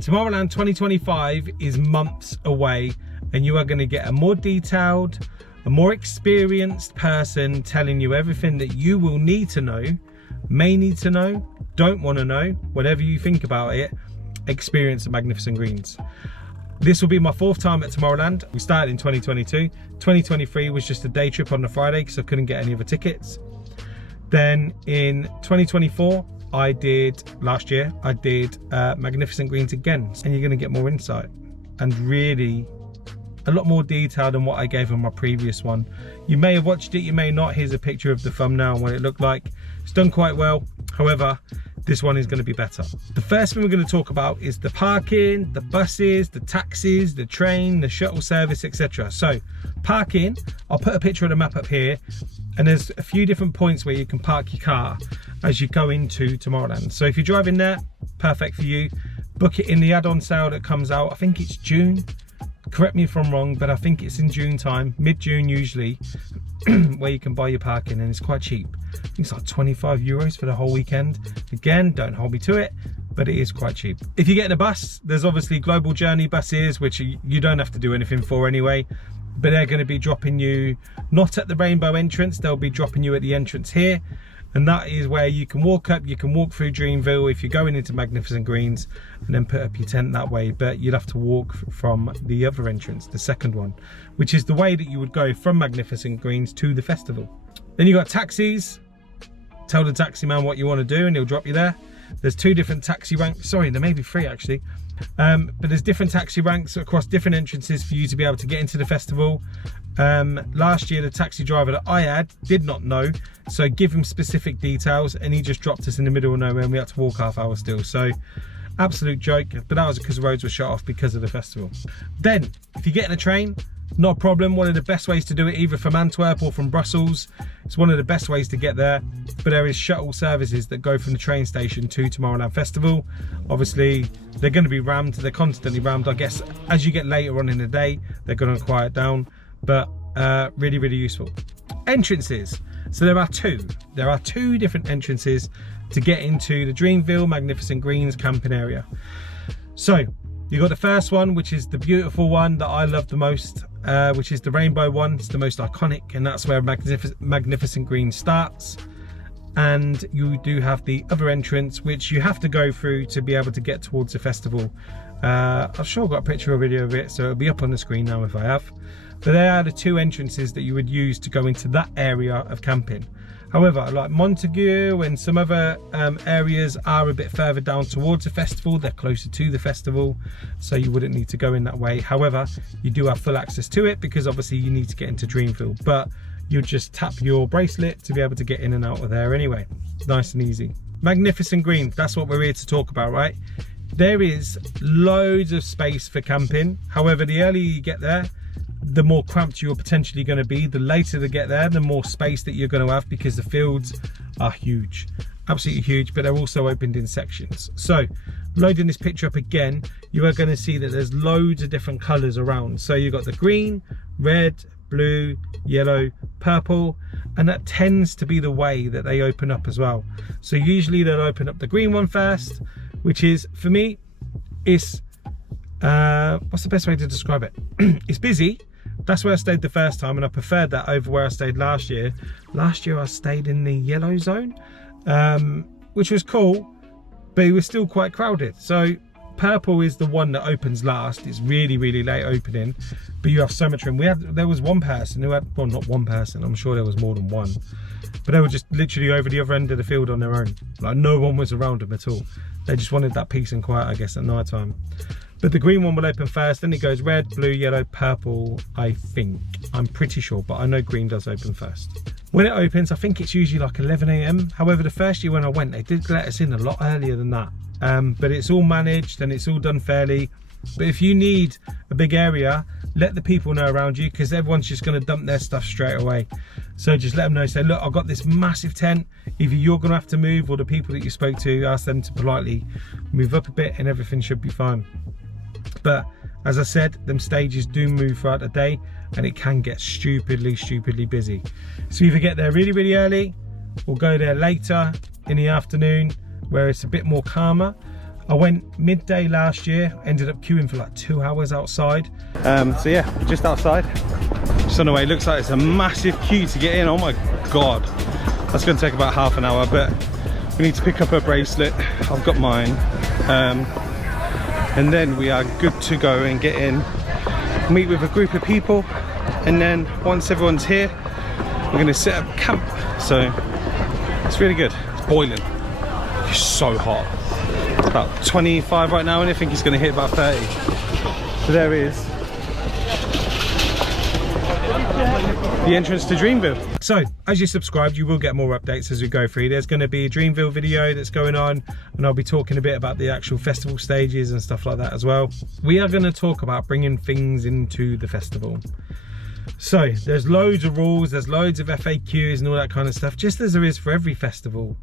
Tomorrowland 2025 is months away, and you are going to get a more detailed, a more experienced person telling you everything that you will need to know, may need to know, don't want to know, whatever you think about it, experience at Magnificent Greens. This will be my 4th time at Tomorrowland. We started in 2022. 2023 was just a day trip on the Friday because I couldn't get any other tickets. Then in 2024, last year, I did Magnificent Greens again. And you're gonna get more insight and really a lot more detail than what I gave on my previous one. You may have watched it, you may not. Here's a picture of the thumbnail and what it looked like. It's done quite well. However, this one is going to be better. The first thing we're going to talk about is the parking, the buses, the taxis, the train, the shuttle service, etc. So parking, I'll put a picture of the map up here, and there's a few different points where you can park your car as you go into Tomorrowland. So if you're driving there, perfect for you. Book it in the add-on sale that comes out, I think it's June. Correct me if I'm wrong, but I think it's in June time, mid-June usually, where you can buy your parking, and it's quite cheap. I think it's like 25 euros for the whole weekend. Again, don't hold me to it, but it is quite cheap. If you get in a bus, there's obviously Global Journey buses, which you don't have to do anything for anyway, but they're going to be dropping you not at the rainbow entrance, they'll be dropping you at the entrance here. And that is where you can walk up, you can walk through Dreamville if you're going into Magnificent Greens, and then put up your tent that way. But you'd have to walk from the other entrance, the second one, which is the way that you would go from Magnificent Greens to the festival. Then you got taxis. Tell the taxi man what you want to do and he'll drop you there. There's 2 different taxi ranks. Sorry, there may be 3 actually. But there's different taxi ranks across different entrances for you to be able to get into the festival. Last year, the taxi driver that I had did not know, so give him specific details and he just dropped us in the middle of nowhere and we had to walk half hour still. So absolute joke, but that was because the roads were shut off because of the festival. Then if you get in a train, not a problem. One of the best ways to do it, either from Antwerp or from Brussels. It's one of the best ways to get there. But there is shuttle services that go from the train station to Tomorrowland Festival. Obviously, they're going to be rammed. They're constantly rammed. I guess as you get later on in the day, they're going to quiet down. But really, really useful. Entrances. So there are 2. There are 2 different entrances to get into the Dreamville Magnificent Greens camping area. So you got the first one, which is the beautiful one that I love the most, which is the rainbow one. It's the most iconic, and that's where Magnificent Green starts. And you do have the other entrance, which you have to go through to be able to get towards the festival. I've sure got a picture or video of it, so it'll be up on the screen now if I have. But they are the 2 entrances that you would use to go into that area of camping. However, like Montague and some other areas are a bit further down towards the festival. They're closer to the festival, so you wouldn't need to go in that way. However, you do have full access to it because obviously you need to get into Dreamville. But you just tap your bracelet to be able to get in and out of there anyway. Nice and easy. Magnificent Green, that's what we're here to talk about, right? There is loads of space for camping. However, the earlier you get there, the more cramped you're potentially going to be. The later they get there, the more space that you're going to have, because the fields are huge, absolutely huge, but they're also opened in sections. So loading this picture up again, you are going to see that there's loads of different colors around. So you've got the green, red, blue, yellow, purple, and that tends to be the way that they open up as well. So usually they'll open up the green one first, which is, for me, it's what's the best way to describe it? It's busy. That's where I stayed the first time, and I preferred that over where I stayed last year. Last year I stayed in the yellow zone, which was cool, but it was still quite crowded. So purple is the one that opens last. It's really, really late opening, but you have so much room. There was one person who had, well, not one person, I'm sure there was more than one, but they were just literally over the other end of the field on their own. Like, no one was around them at all. They just wanted that peace and quiet, I guess, at night time. But the green one will open first, then it goes red, blue, yellow, purple, I think. I'm pretty sure, but I know green does open first. When it opens, I think it's usually like 11 AM. However, the first year when I went, they did let us in a lot earlier than that. But it's all managed and it's all done fairly. But if you need a big area, let the people know around you, because everyone's just going to dump their stuff straight away. So just let them know, say, look, I've got this massive tent. Either you're going to have to move, or the people that you spoke to, ask them to politely move up a bit, and everything should be fine. But as I said, them stages do move throughout the day, and it can get stupidly busy. So either get there really, really early, or go there later in the afternoon where it's a bit more calmer. I went midday last year, ended up queuing for like 2 hours outside. So yeah, just outside, just on the way. It looks like it's a massive queue to get in. Oh my god, that's going to take about half an hour, but we need to pick up a bracelet. I've got mine, and then we are good to go and get in, meet with a group of people, and then once everyone's here, we're going to set up camp. So it's really good. It's boiling. It's so hot. It's about 25 right now, and I think it's going to hit about 30. So there is the entrance to Dreamville. So as you subscribed, you will get more updates as we go through. There's going to be a Dreamville video that's going on, and I'll be talking a bit about the actual festival stages and stuff like that as well. We are going to talk about bringing things into the festival. So there's loads of rules, there's loads of FAQs and all that kind of stuff, just as there is for every festival.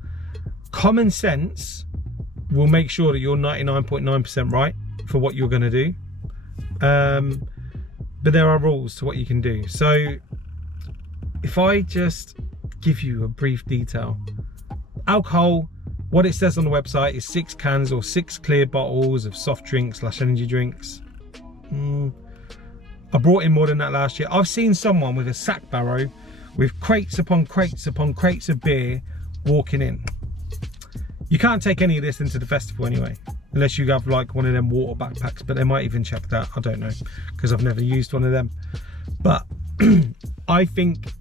Common sense will make sure that you're 99.9% right for what you're going to do, but there are rules to what you can do. So if I just give you a brief detail, alcohol, what it says on the website is 6 cans or 6 clear bottles of soft drinks / energy drinks. I brought in more than that last year. I've seen someone with a sack barrow with crates upon crates upon crates of beer walking in. You can't take any of this into the festival anyway, unless you have like one of them water backpacks, but they might even check that. I don't know, because I've never used one of them. But I think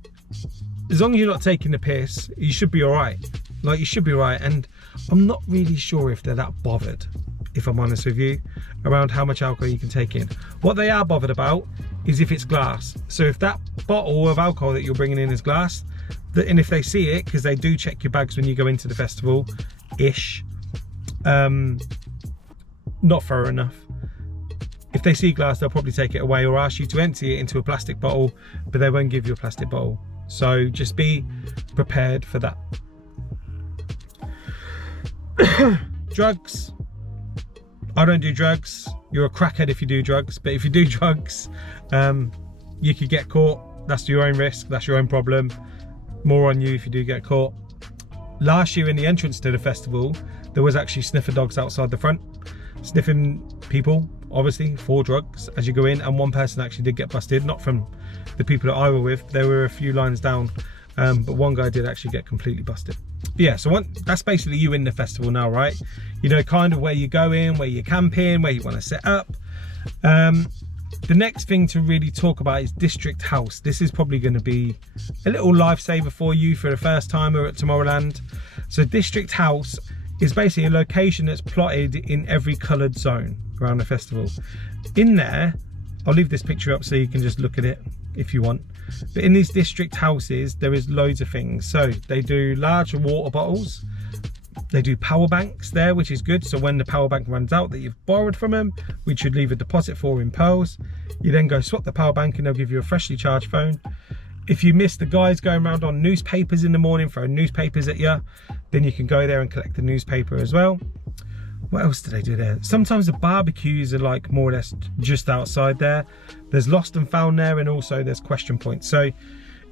as long as you're not taking the piss, you should be all right. Like, you should be all right. And I'm not really sure if they're that bothered, if I'm honest with you, around how much alcohol you can take in. What they are bothered about is if it's glass. So if that bottle of alcohol that you're bringing in is glass, and if they see it, because they do check your bags when you go into the festival ish, not thorough enough. If they see glass, they'll probably take it away or ask you to empty it into a plastic bottle, but they won't give you a plastic bottle. So just be prepared for that. Drugs. I don't do drugs. You're a crackhead if you do drugs, but if you do drugs, you could get caught. That's your own risk, that's your own problem. More on you if you do get caught. Last year in the entrance to the festival, there was actually sniffer dogs outside the front, sniffing people, obviously, for drugs as you go in, and one person actually did get busted, not from the people that I were with. There were a few lines down, but one guy did actually get completely busted. Yeah, so that's basically you in the festival now, right? You know kind of where you're going, where you're camping, where you want to set up. The next thing to really talk about is District House. This is probably going to be a little lifesaver for you for the first timer at Tomorrowland. So District House is basically a location that's plotted in every coloured zone around the festival. In there, I'll leave this picture up so you can just look at it if you want. But in these district houses, there is loads of things. So they do large water bottles. They do power banks there, which is good. So when the power bank runs out that you've borrowed from them, which should leave a deposit for in pearls, you then go swap the power bank and they'll give you a freshly charged phone. If you miss the guys going around on newspapers in the morning, throwing newspapers at you, then you can go there and collect the newspaper as well. What else do they do there? Sometimes the barbecues are like more or less just outside there. There's lost and found there, and also there's question points. So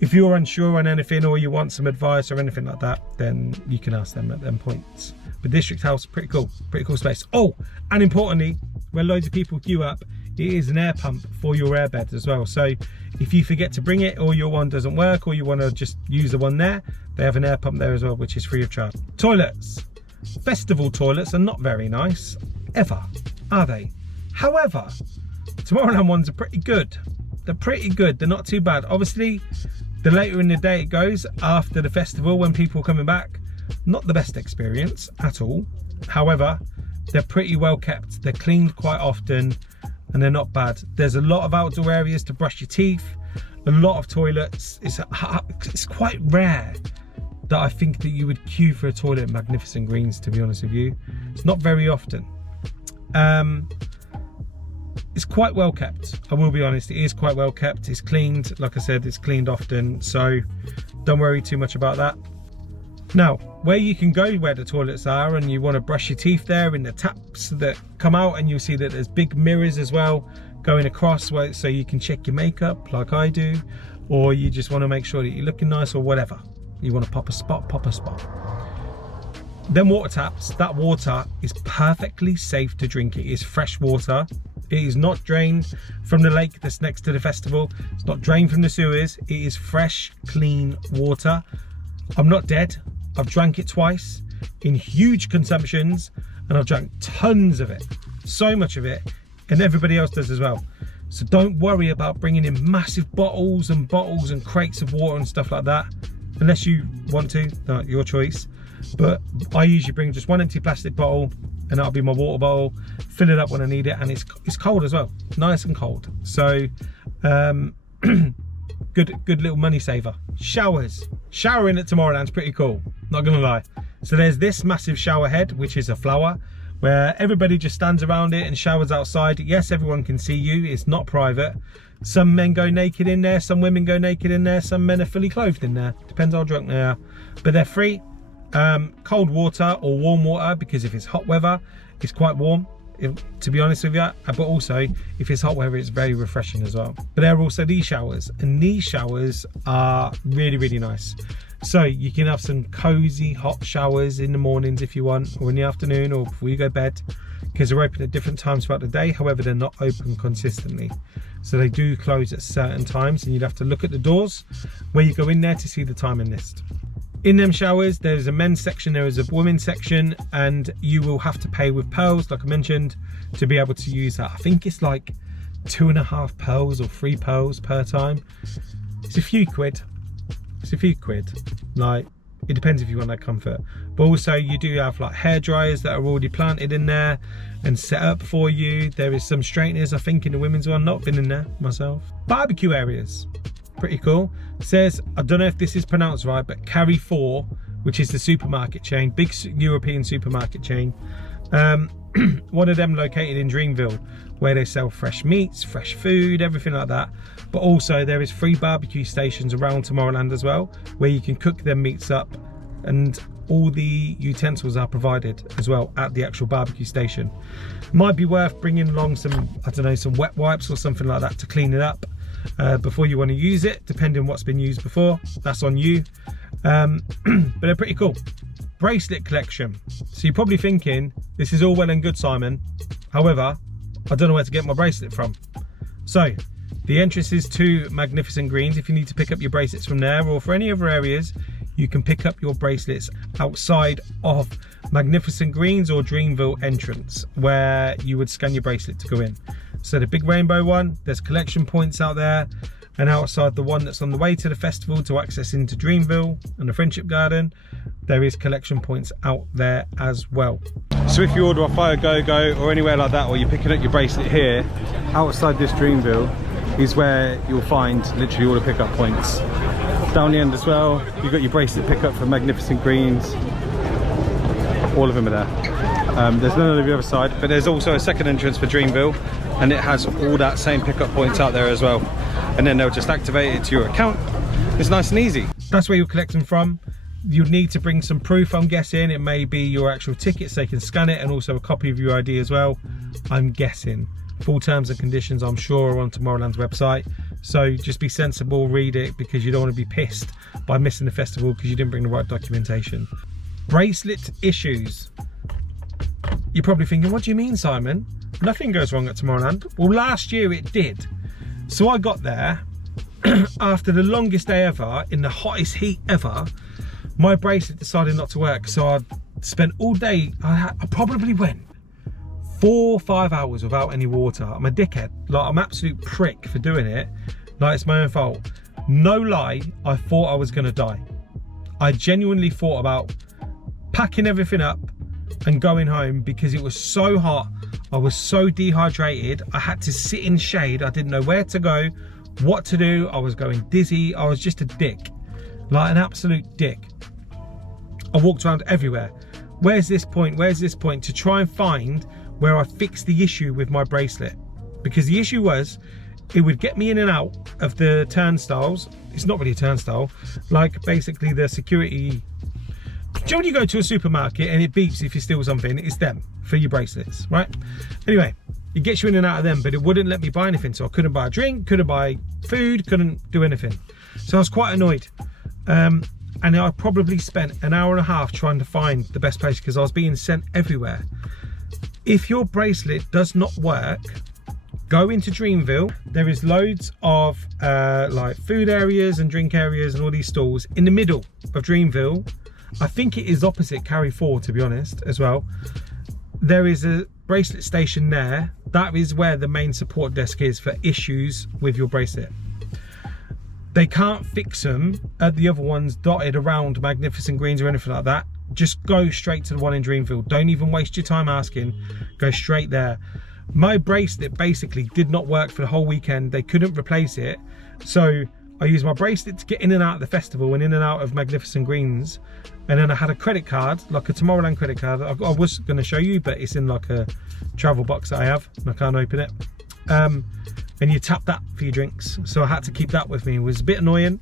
if you're unsure on anything or you want some advice or anything like that, then you can ask them at them points. But District House, pretty cool space. Oh, and importantly, where loads of people queue up, it is an air pump for your airbed as well. So if you forget to bring it, or your one doesn't work, or you want to just use the one there, they have an air pump there as well, which is free of charge. Toilets. Festival toilets are not very nice, ever, are they? However, Tomorrowland ones are pretty good. They're pretty good, they're not too bad. Obviously, the later in the day it goes, after the festival, when people are coming back, not the best experience at all. However, they're pretty well kept. They're cleaned quite often, and they're not bad. There's a lot of outdoor areas to brush your teeth, a lot of toilets. It's quite rare that I think that you would queue for a toilet in Magnificent Greens, to be honest with you. It's not very often. It's quite well kept, I will be honest. It is quite well kept. It's cleaned, like I said, it's cleaned often, so don't worry too much about that. Now, where you can go where the toilets are and you want to brush your teeth there, in the taps that come out, and you'll see that there's big mirrors as well going across, so you can check your makeup like I do, or you just want to make sure that you're looking nice or whatever. You want to pop a spot, pop a spot. Them water taps, that water is perfectly safe to drink. It is fresh water. It is not drained from the lake that's next to the festival. It's not drained from the sewers. It is fresh, clean water. I'm not dead. I've drank it twice in huge consumptions, and I've drank tons of it, so much of it, and everybody else does as well. So don't worry about bringing in massive bottles and crates of water and stuff like that, unless you want to, your choice. But I usually bring just one empty plastic bottle, and that'll be my water bottle. Fill it up when I need it, and it's cold as well, nice and cold. So good little money saver. Showers. Showering at Tomorrowland's pretty cool, not gonna lie. So there's this massive shower head, which is a flower, where everybody just stands around it and showers outside. Yes, everyone can see you, it's not private. Some men go naked in there, some women go naked in there, some men are fully clothed in there, depends how drunk they are. But they're free. Cold water or warm water, because if it's hot weather, it's quite warm, to be honest with you. But also, if it's hot weather, it's very refreshing as well. But there are also these showers, and these showers are really nice. So you can have some cozy hot showers in the mornings if you want, or in the afternoon, or before you go to bed, because they're open at different times throughout the day. However, they're not open consistently, so they do close at certain times, and you'd have to look at the doors where you go in there to see the timing list. In them showers, there's a men's section, there is a women's section, and you will have to pay with pearls, like I mentioned, to be able to use that. I think it's like 2.5 pearls or 3 pearls per time. It's a few quid. It's a few quid. Like, it depends if you want that comfort. But also, you do have like hair dryers that are already planted in there and set up for you. There is some straighteners, I think, in the women's one. Not been in there myself. Barbecue areas. Pretty cool. Says, I don't know if this is pronounced right, but Carry 4, which is the supermarket chain, big European supermarket chain. One of them located in Dreamville, where they sell fresh meats, fresh food, everything like that. But also there is free barbecue stations around Tomorrowland as well, where you can cook them meats up, and all the utensils are provided as well at the actual barbecue station. Might be worth bringing along some, I don't know, some wet wipes or something like that to clean it up before you want to use it, depending on what's been used before. That's on you. But they're pretty cool. Bracelet collection. So you're probably thinking, this is all well and good, Simon, however, I don't know where to get my bracelet from. So the entrance is to Magnificent Greens. If you need to pick up your bracelets from there, or for any other areas, you can pick up your bracelets outside of Magnificent Greens or Dreamville entrance, where you would scan your bracelet to go in. So the big rainbow one, there's collection points out there, and outside the one that's on the way to the festival to access into Dreamville and the Friendship Garden, there is collection points out there as well. So if you order off Go or anywhere like that, or you're picking up your bracelet here, outside this Dreamville is where you'll find literally all the pickup points. Down the end as well, you've got your bracelet pickup for Magnificent Greens. All of them are there. There's none on the other side, but there's also a second entrance for Dreamville, and it has all that same pickup points out there as well. And then they'll just activate it to your account. It's nice and easy. That's where you'll collect them from. You'll need to bring some proof, I'm guessing. It may be your actual ticket so they can scan it, and also a copy of your ID as well, I'm guessing. Full terms and conditions, I'm sure, are on Tomorrowland's website. So just be sensible, read it, because you don't want to be pissed by missing the festival because you didn't bring the right documentation. Bracelet issues. You're probably thinking, what do you mean, Simon? Nothing goes wrong at Tomorrowland. Well, last year it did. So I got there after the longest day ever, in the hottest heat ever. My bracelet decided not to work, so I spent all day, I probably went 4 or 5 hours without any water. I'm a dickhead, like I'm an absolute prick for doing it, like it's my own fault. No lie, I thought I was gonna die. I genuinely thought about packing everything up and going home, because it was so hot, I was so dehydrated, I had to sit in shade, I didn't know where to go, what to do, I was going dizzy, I was just a dick, like an absolute dick. I walked around everywhere. Where's this point? Where's this point? To try and find where I fixed the issue with my bracelet. Because the issue was, it would get me in and out of the turnstiles. It's not really a turnstile, like basically the security. Do you know when you go to a supermarket and it beeps if you steal something? It's them for your bracelets, right? Anyway, it gets you in and out of them, but it wouldn't let me buy anything. So I couldn't buy a drink, couldn't buy food, couldn't do anything. So I was quite annoyed. And I probably spent an hour and a half trying to find the best place because I was being sent everywhere. If your bracelet does not work, go into Dreamville. There is loads of like food areas and drink areas and all these stalls in the middle of Dreamville. I think it is opposite Carry 4, to be honest, as well. There is a bracelet station there. That is where the main support desk is for issues with your bracelet. They can't fix them at the other ones dotted around Magnificent Greens or anything like that. Just go straight to the one in Dreamville. Don't even waste your time asking. Go straight there. My bracelet basically did not work for the whole weekend. They couldn't replace it. So I used my bracelet to get in and out of the festival and in and out of Magnificent Greens. And then I had a credit card, like a Tomorrowland credit card. I was going to show you, but it's in like a travel box that I have and I can't open it. And you tap that for your drinks. So I had to keep that with me. It was a bit annoying,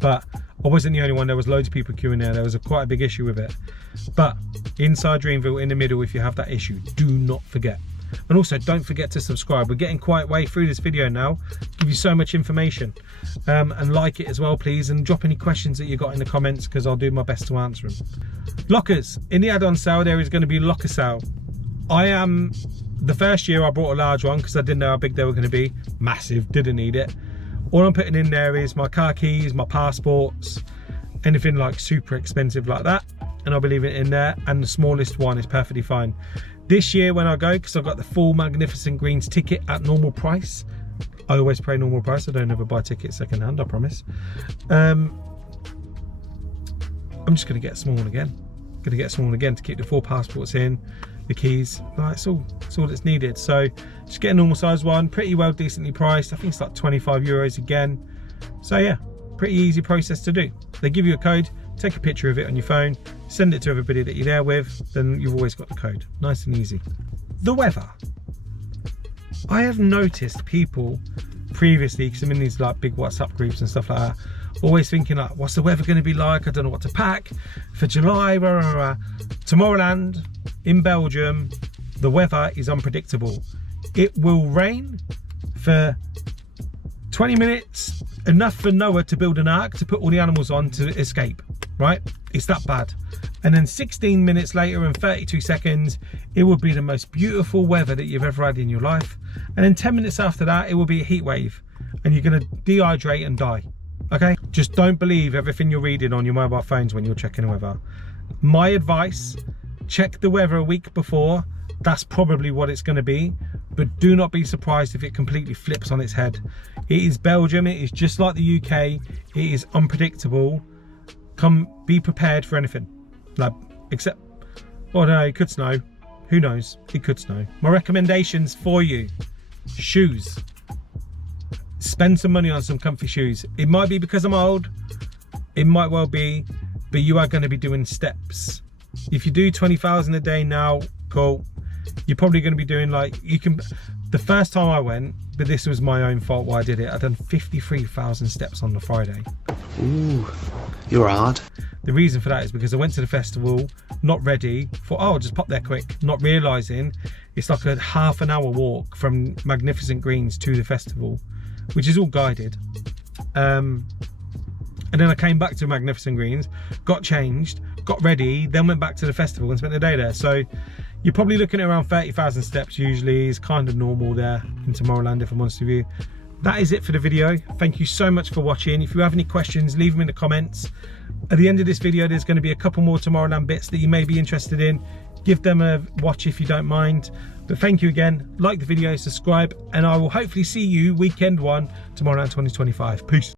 but I wasn't the only one. There was loads of people queuing there. There was quite a big issue with it. But inside Dreamville, in the middle, if you have that issue, do not forget. And also, don't forget to subscribe. We're getting quite way through this video now. Give you so much information. And like it as well, please. And drop any questions that you got in the comments, because I'll do my best to answer them. Lockers. In the add-on sale, there is going to be a locker sale. The first year I bought a large one because I didn't know how big they were going to be. Massive, didn't need it. All I'm putting in there is my car keys, my passports, anything like super expensive like that, and I'll be leaving it in there. And the smallest one is perfectly fine. This year when I go, because I've got the full Magnificent Greens ticket at normal price, I always pay normal price. I don't ever buy tickets second hand, I promise. I'm just going to get small again. Going to get small again to keep the 4 passports in, the keys. That's all that's needed. So just get a normal size one, pretty well decently priced. I think it's like 25 euros again. So yeah, pretty easy process to do. They give you a code, take a picture of it on your phone, send it to everybody that you're there with, then you've always got the code. Nice and easy. The weather. I have noticed people previously, because I'm in these like big WhatsApp groups and stuff like that, always thinking like, what's the weather going to be like? I don't know what to pack for July. Blah, blah, blah. Tomorrowland in Belgium, the weather is unpredictable. It will rain for 20 minutes, enough for Noah to build an ark to put all the animals on to escape, right? It's that bad. And then 16 minutes later and 32 seconds, it will be the most beautiful weather that you've ever had in your life. And then 10 minutes after that, it will be a heat wave and you're going to dehydrate and die. Okay, just don't believe everything you're reading on your mobile phones when you're checking the weather. My advice, check the weather a week before. That's probably what it's going to be, but do not be surprised if it completely flips on its head. It is Belgium. It is just like the UK. It is unpredictable. Be prepared for anything. Like, except, oh no, it could snow. Who knows? It could snow. My recommendations for you: shoes. Spend some money on some comfy shoes. It might be because I'm old, it might well be, but you are going to be doing steps. If you do 20,000 a day now, cool. You're probably going to be doing like, the first time I went, but this was my own fault why I did it, I done 53,000 steps on the Friday. Ooh, you're hard. The reason for that is because I went to the festival, not ready, thought, oh, I'll just pop there quick, not realising it's like a half an hour walk from Magnificent Greens to the festival, which is all guided. And then I came back to Magnificent Greens, got changed, got ready, then went back to the festival and spent the day there. So you're probably looking at around 30,000 steps usually. Is kind of normal there in Tomorrowland, if I'm honest with you. That is it for the video. Thank you so much for watching. If you have any questions, leave them in the comments. At the end of this video, there's going to be a couple more Tomorrowland bits that you may be interested in. Give them a watch if you don't mind. But thank you again. Like the video, subscribe, and I will hopefully see you weekend 1 Tomorrowland 2025. Peace.